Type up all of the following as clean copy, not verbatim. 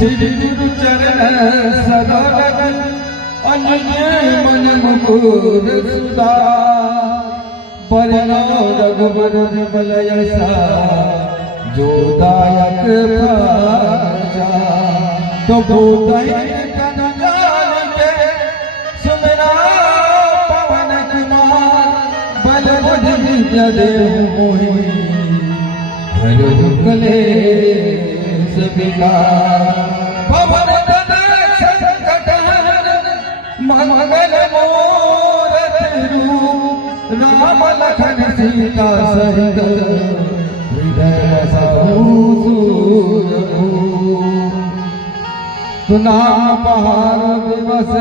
श्री गुरु चरण सदा लगी अन्य मन मुकुर सुधा परिणो रघुबर बल ऐसा जो दायक प्रजा तो भूतहि तन जान के सुमिरा पवन कुमार बल बुद्धि विद्या देव मोहि हर दुखले पवन तन संकट मंगल मूरत रूप राम लखन सीता सहित हृदय सुनाम पहाड़ दिवस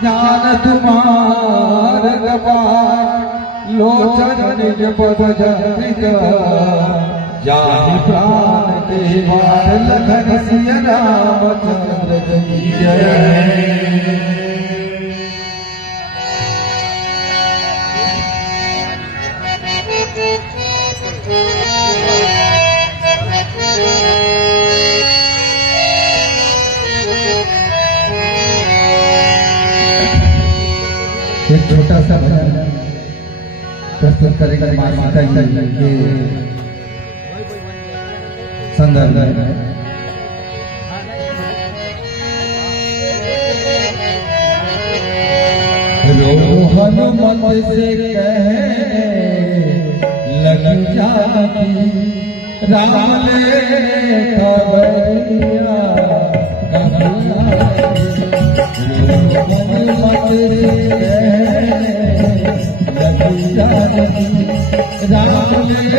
ज्ञान तुम्हार कपाट लोचन निज पद जनित जाहि प्राण के वार लखन सिय रामचंद्र की जय। एक छोटा सा भजन प्रस्तुत करेगा मासिका जी के संदर्भ में। हनुमत से लग जाती राम ले खबरिया हनुमत राम ले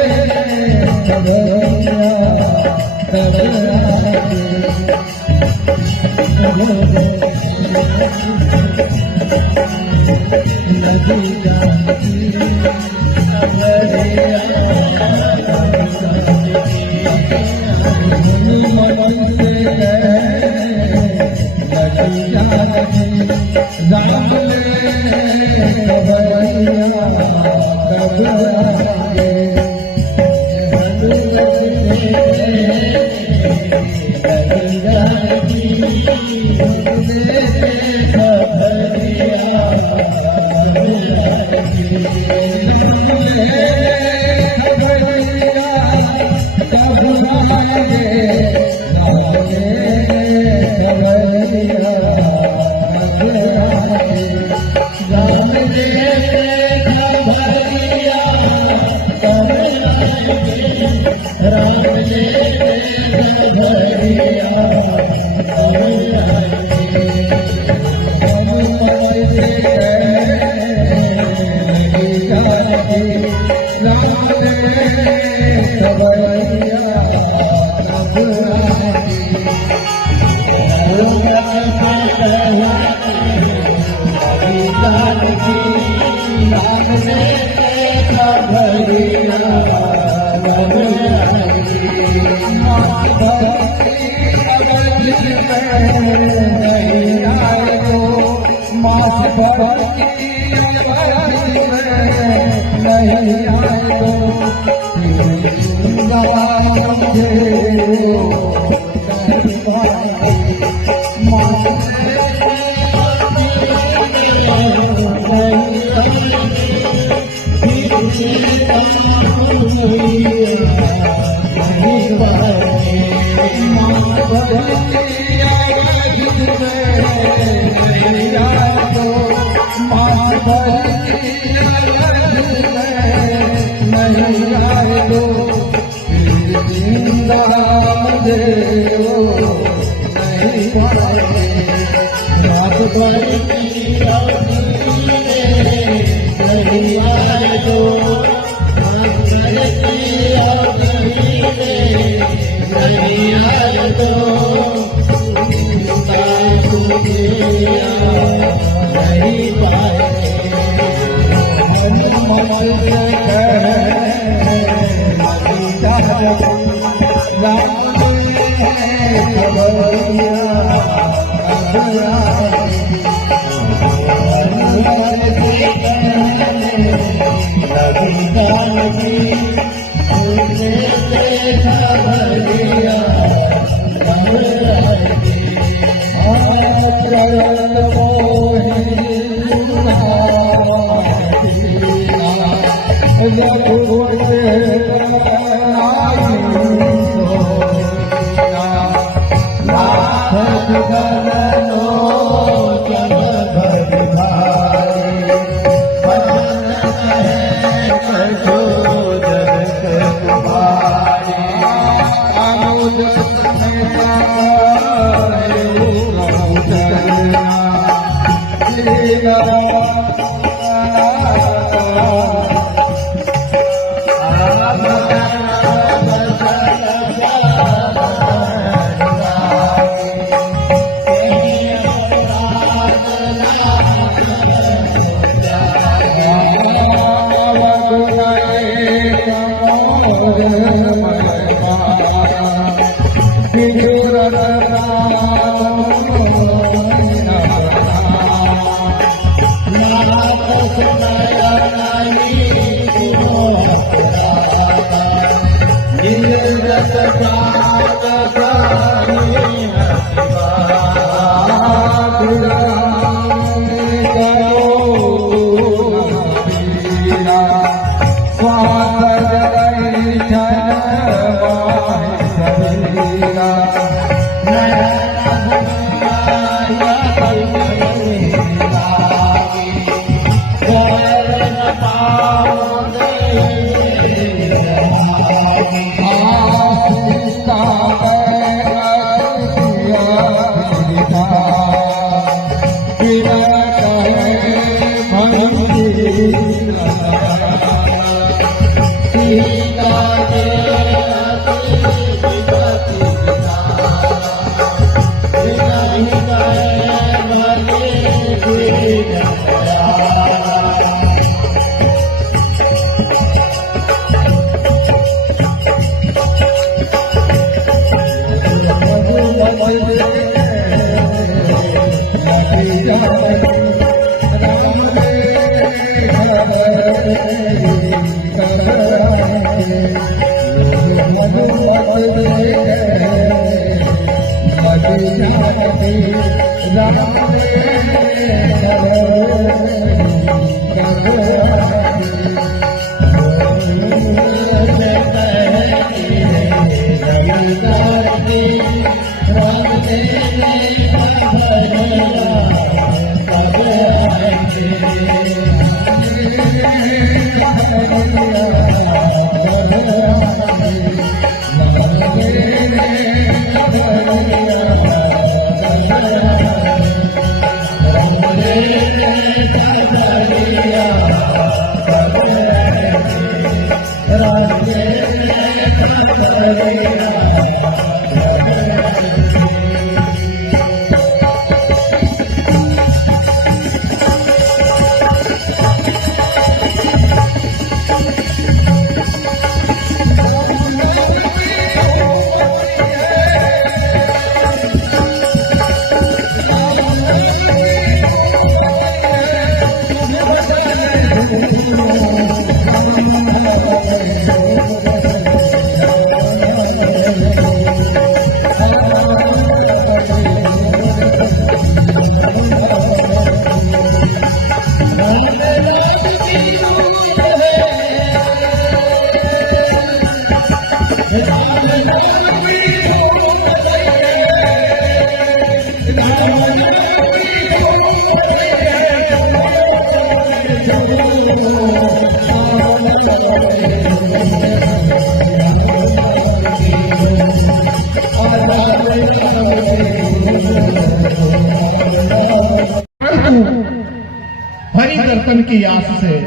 हरि दर्शन की आस से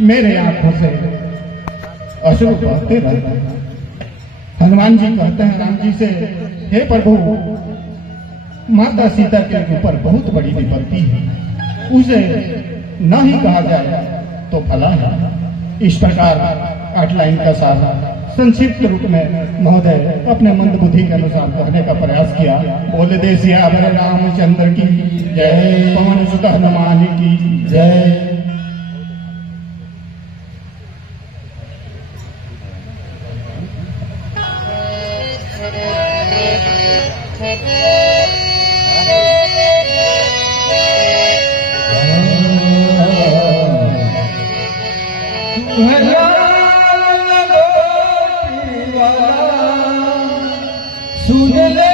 मेरे आंखों से अश्रु बहते रहते हैं। हनुमान जी कहते हैं राम जी से, हे प्रभु, माता सीता के ऊपर बहुत बड़ी विपत्ति है, उसे न ही कहा जाए तो भला है। इस प्रकार 8 लाइन का सारा संक्षिप्त रूप में महोदय अपने मंद बुद्धि के अनुसार कहने का प्रयास किया। बोले दे सियावर रामचंद्र की जय, पवन सुत हनुमान की जय। सुन ले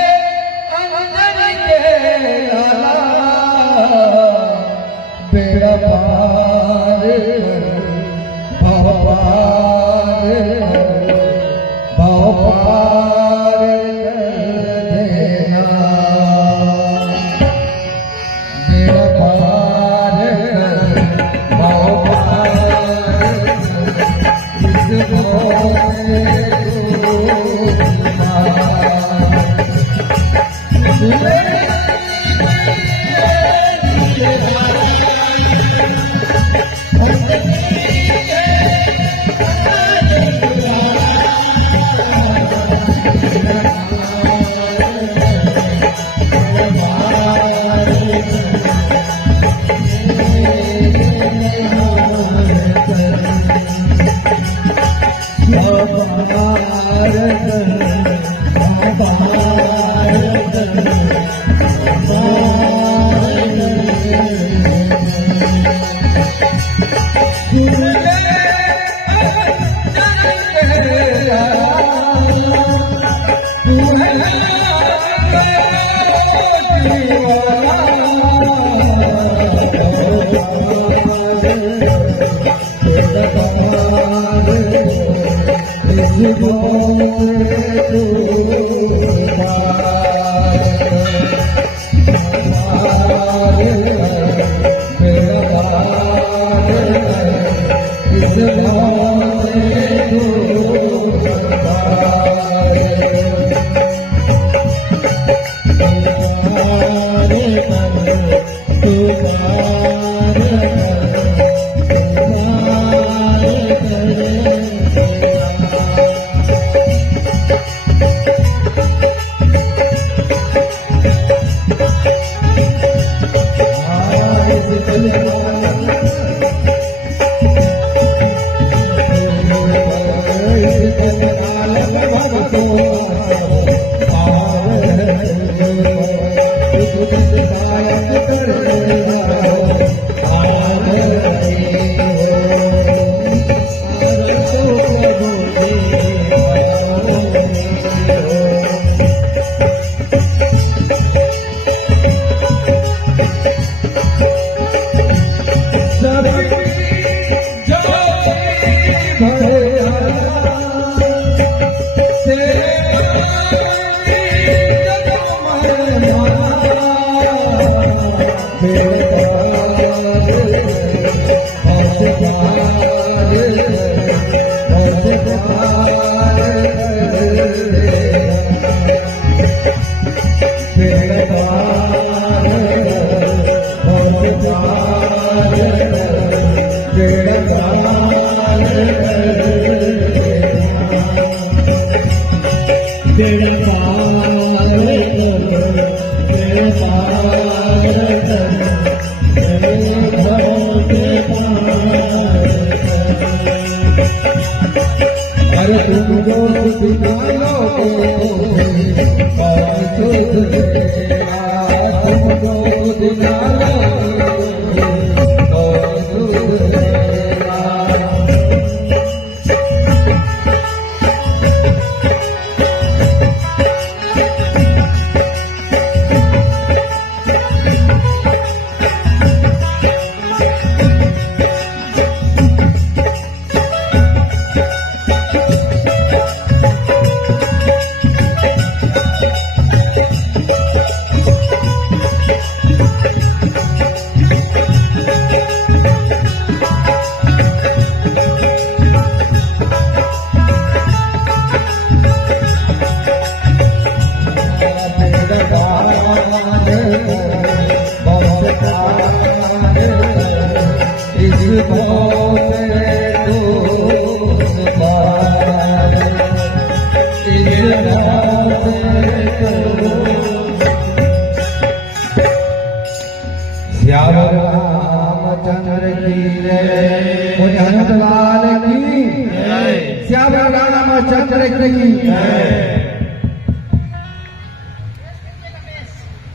रामचंद्र की जय, बोले हनुमलाल की जय, श्याम रामचंद्र की जय।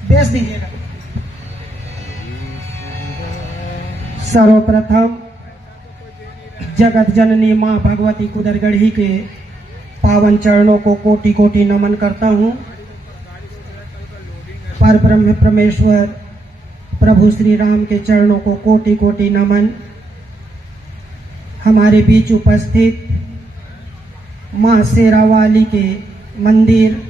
बेच दीजिएगा। सर्वप्रथम जगत जननी माँ भगवती कुदरगढ़ी के पावन चरणों को कोटि कोटि नमन करता हूँ। पर ब्रह्म परमेश्वर प्रभु श्री राम के चरणों को कोटि कोटि नमन। हमारे बीच उपस्थित माँ शेरावाली के मंदिर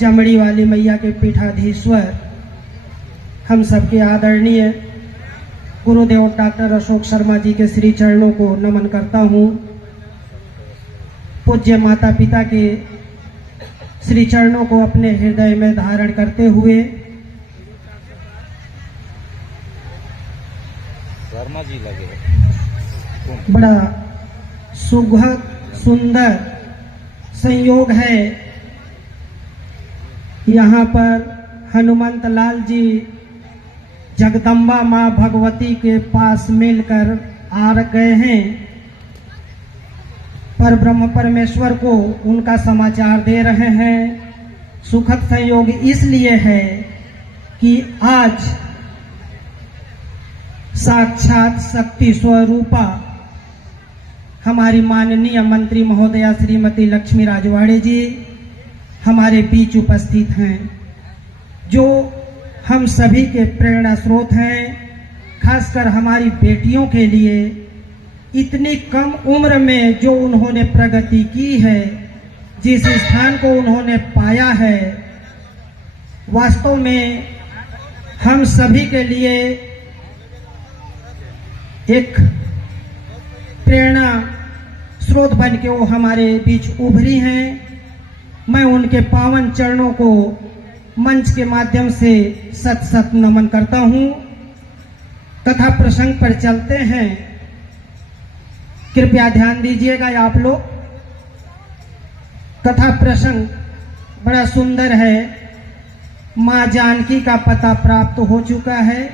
जमड़ी वाली मैया के पीठाधीश्वर हम सबके आदरणीय गुरुदेव डॉक्टर अशोक शर्मा जी के श्री चरणों को नमन करता हूँ। पूज्य माता पिता के श्री चरणों को अपने हृदय में धारण करते हुए शर्मा जी लगे। बड़ा सुखद सुंदर संयोग है, यहाँ पर हनुमंत लाल जी जगदम्बा माँ भगवती के पास मिलकर आ गए हैं। पर ब्रह्म परमेश्वर को उनका समाचार दे रहे हैं। सुखद संयोग इसलिए है कि आज साक्षात शक्ति स्वरूपा हमारी माननीय मंत्री महोदया श्रीमती लक्ष्मी राजवाड़े जी हमारे बीच उपस्थित हैं, जो हम सभी के प्रेरणा स्रोत हैं। खासकर हमारी बेटियों के लिए इतनी कम उम्र में जो उन्होंने प्रगति की है, जिस स्थान को उन्होंने पाया है, वास्तव में हम सभी के लिए एक प्रेरणा स्रोत बन के वो हमारे बीच उभरी हैं। मैं उनके पावन चरणों को मंच के माध्यम से सत सत नमन करता हूं। कथा प्रसंग पर चलते हैं, कृपया ध्यान दीजिएगा आप लोग। कथा प्रसंग बड़ा सुंदर है। मां जानकी का पता प्राप्त हो चुका है।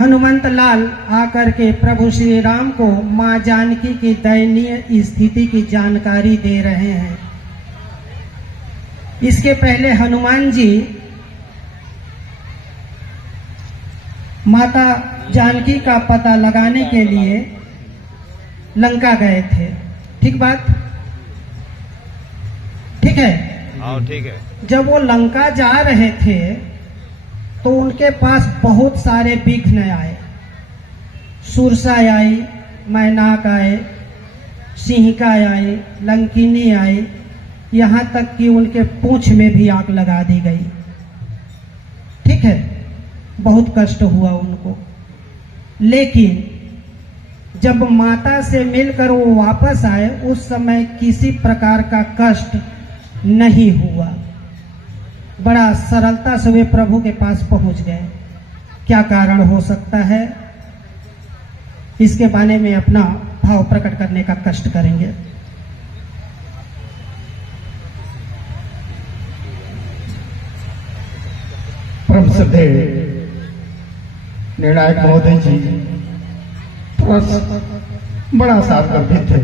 हनुमंत लाल आकर के प्रभु श्री राम को मां जानकी की दयनीय स्थिति की जानकारी दे रहे हैं। इसके पहले हनुमान जी माता जानकी का पता लगाने के लिए लंका गए थे। ठीक बात? ठीक है? हाँ ठीक है। जब वो लंका जा रहे थे तो उनके पास बहुत सारे विघ्न आए। सुरसा आई, मैनाक आए, सिंहिका आए, लंकिनी आए, यहां तक कि उनके पूंछ में भी आग लगा दी गई। ठीक है, बहुत कष्ट हुआ उनको। लेकिन जब माता से मिलकर वो वापस आए, उस समय किसी प्रकार का कष्ट नहीं हुआ। बड़ा सरलता से वे प्रभु के पास पहुंच गए। क्या कारण हो सकता है, इसके बारे में अपना भाव प्रकट करने का कष्ट करेंगे। परम श्रद्धे निर्णायक महोदय जी बड़ा सार्थक थे।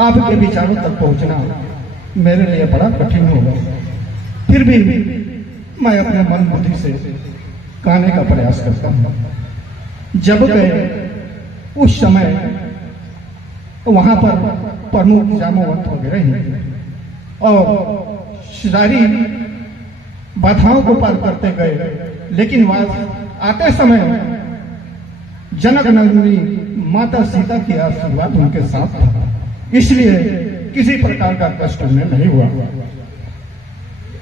आपके विचारों तक पहुंचना मेरे लिए बड़ा कठिन होगा। फिर भी मैं अपने मन बुद्धि से गाने का प्रयास करता हूं। जब गए उस समय वहां पर प्रमुख जामवंत वगैरह ही और सारी बाधाओं को पार करते गए। लेकिन वहां आते समय जनक नंदिनी माता सीता की आशीर्वाद उनके साथ था, इसलिए किसी प्रकार का कष्ट उन्हें नहीं हुआ।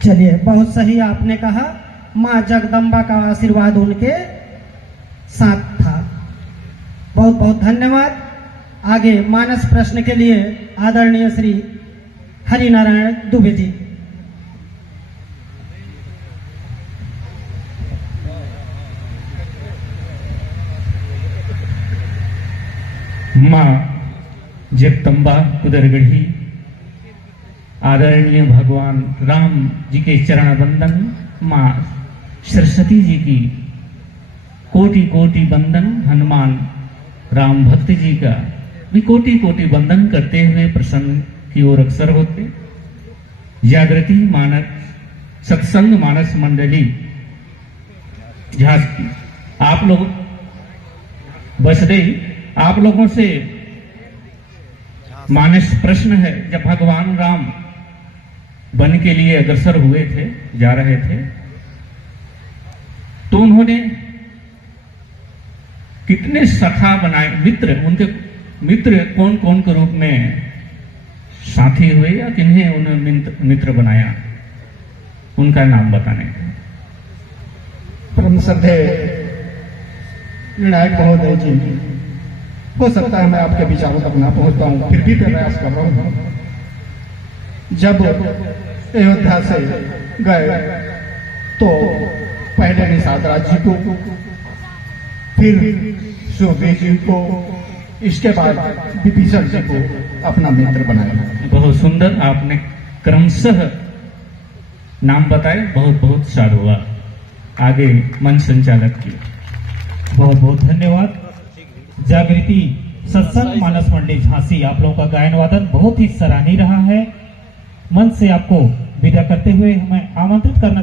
चलिए, बहुत सही आपने कहा। मां जगदम्बा का आशीर्वाद उनके साथ था। बहुत बहुत धन्यवाद। आगे मानस प्रश्न के लिए आदरणीय श्री हरिनारायण दुबे जी। माँ जगदम्बा कुदरगढ़ी, आदरणीय भगवान राम जी के चरण वंदन, माँ सरस्वती जी की कोटि कोटि वंदन, हनुमान राम भक्त जी का भी कोटि कोटि वंदन करते हुए प्रसन्न की ओर अग्रसर होते। जागृति मानस सत्संग मानस मंडली, जहाँ आप लोग बसदे, आप लोगों से मानस प्रश्न है। जब भगवान राम वन के लिए अग्रसर हुए थे, जा रहे थे, तो उन्होंने कितने सखा बनाए, मित्र, उनके मित्र कौन कौन के रूप में साथी हुए या किन्हें उन्होंने मित्र बनाया, उनका नाम बताने का। परम श्रद्धे निर्णायक महोदय जी, हो सकता है मैं आपके विचारों तक ना पहुंच पाऊं, फिर भी प्रयास कर रहा हूं। जब अयोध्या से गए तो पहले निषाद राज जी को, फिर सुखदेव जी को, इसके बाद विभीषण जी को अपना मित्र बनाया। बहुत सुंदर, आपने क्रमशः नाम बताए, बहुत बहुत साधुवाद। आगे मंच संचालक की। बहुत बहुत धन्यवाद। जागृति सत्संग मानस मंडली झांसी, आप लोगों का गायन वादन बहुत ही सराहनीय रहा है। मंच से आपको विदा करते हुए हमें आमंत्रित करना